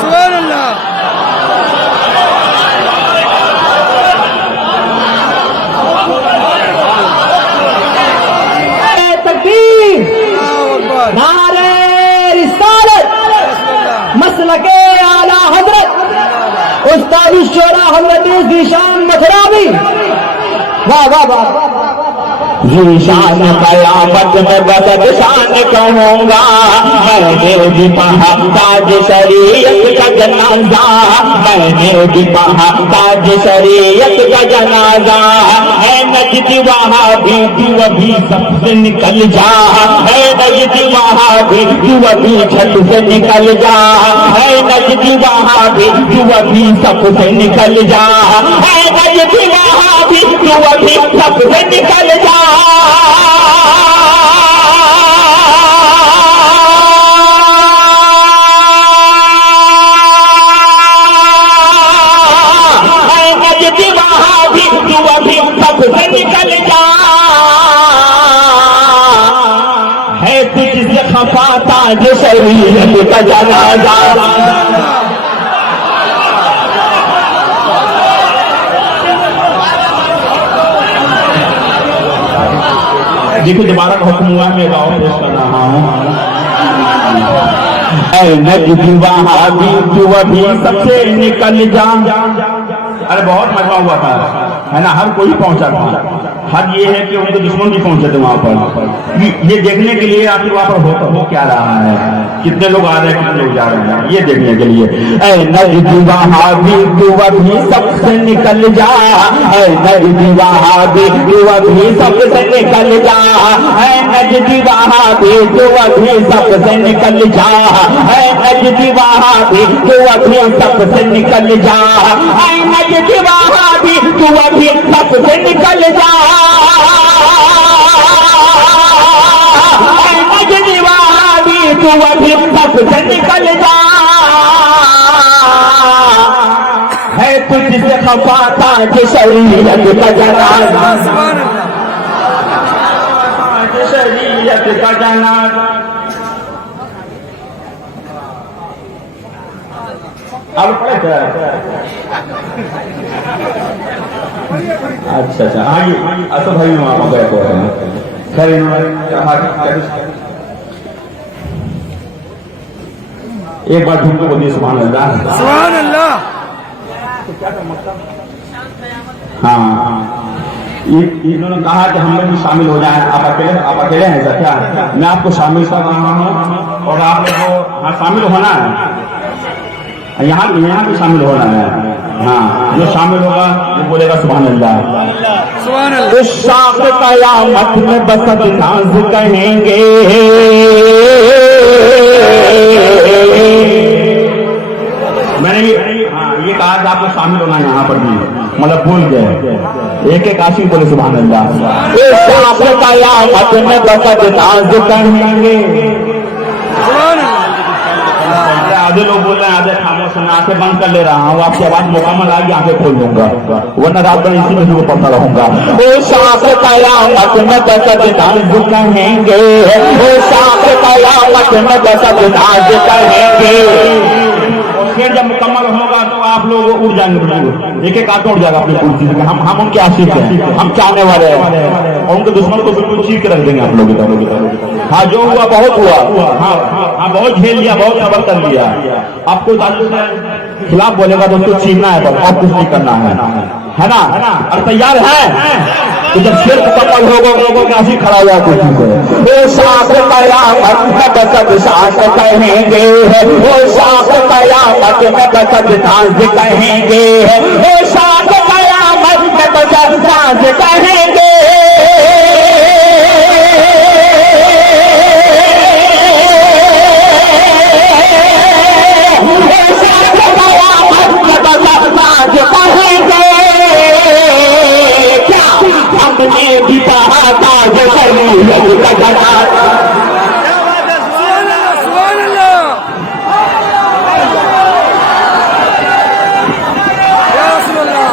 सुभान अल्लाह। तकबीर, अल्लाहु अकबर। नारे रिसालत, मसलके आला हजरत उस्ताद शोरा हजरत ज़ीशान मथुरावी। वाह वाह वाह। ज़ीशान कयामत में बदद शान कहूँगा, मैंने भी पढ़ा ताज शरीयत का जनाजा, मैंने भी पढ़ा ताज शरीयत का जनाजा। है नजदी वहाबी तू अभी सबसे निकल जा, है नजदी वहाबी तू अभी छत से निकल जा, है नजदी वहाबी तू अभी सबसे निकल जा, है नजदी वहाबी तू अभी सबसे निकल जा। है नजदी वहाबी तू अभी सबसे निकल जा, है तुझसे खफा ताज शरीयत का जनाजा। देखिए दोबारा का हुक्म हुआ, मैं गाँव पेश कर रहा हूँ। नजदी वहाबी तू अभी सबसे निकल जा। अरे बहुत मजा हुआ था, है ना, हर कोई पहुंचा था। हद ये है कि उनके दुश्मन भी पहुंचे थे वहां पर, ये देखने के लिए आखिर वहां पर हो क्या रहा है, कितने लोग आ रहे हैं, कितने लोग जा रहे हैं, ये देखने के लिए। नजदी वहाबी तू अभी सबसे निकल जा, नजदी वहाबी तू अभी सबसे निकल जा, है नजदी वहाबी तू अभी सबसे निकल जा, है नजदी वहाबी तू अभी सबसे निकल जा, है नजदी वहाबी तू अभी सबसे निकल जा, है नजदी वहाबी तू अभी सबसे निकल जा। है तुझसे खफा ताज शरीयत का जनाजा, सुभान अल्लाह। ताज शरीयत का जनाजा। अब पढ़े थे? अच्छा अच्छा, हाँ ये असद भाई वहाँ गए तो खैर इन्होंने एक बार झूठ को बोलिए सुभान अल्लाह। सुभान अल्लाह। हाँ, इन्होंने कहा कि हम लोग भी शामिल हो जाएं। आप अकेले हैं सर क्या? मैं आपको शामिल कर रहा हूँ और आप लोग को हाँ शामिल होना है, यहाँ भी शामिल होना है। हाँ, जो शामिल होगा वो बोलेगा सुभान अल्लाह। सुभान अल्लाह। उस शाख कयामत में बसत नाज कहेंगे, मैंने ये कहा कि आपको शामिल होना है यहाँ पर भी, मतलब भूल गए, एक एक आशिक बोले सुभान अल्लाह। उस शाख कयामत में बसत नाज कहेंगे। सुभान अल्लाह। आधे लोग बोल रहे हैं आधे खामोश हैं, आंखें बंद कर ले रहा हूँ, आपकी आवाज मुकम्मल आएगी आंखें खोल दूंगा, वरना रात भर इसी में पढ़ता रहूंगा। ओ शाख कयामत में बसत नाज कहेंगे, ओ शाख कयामत में बसत नाज कहेंगे। फिर जब मुकम्मल होगा तो आप लोग उड़ जाएंगे, बिल्कुल एक एक आदमी उड़ जाएगा अपनी कुर्सी से। हम उनके आशिक हैं, हम चाहने वाले हैं, और उनके दुश्मन को बिल्कुल चीर के रख देंगे आप लोग इधर। हाँ जो हुआ बहुत हुआ, हाँ बहुत झेल लिया, बहुत सबर कर लिया। आपको ताल्लुक के खिलाफ बोलेगा तो उसको चीरना है, बस और कुछ नहीं करना है ना? और तैयार है तो जब शेर मुकम्मल होगा लोगों के आशिक खड़ा हुआ कुछ वो साथ कयामत में बसत साथ कहेंगे, वो साथ कयामत में बसत साथ कहेंगे, वो साथ कयामत में बसत साथ कहेंगे। हमने भी कहा ताज शरीयत का जनाजा। सुभान अल्लाह। सुभान अल्लाह। या रसूल अल्लाह।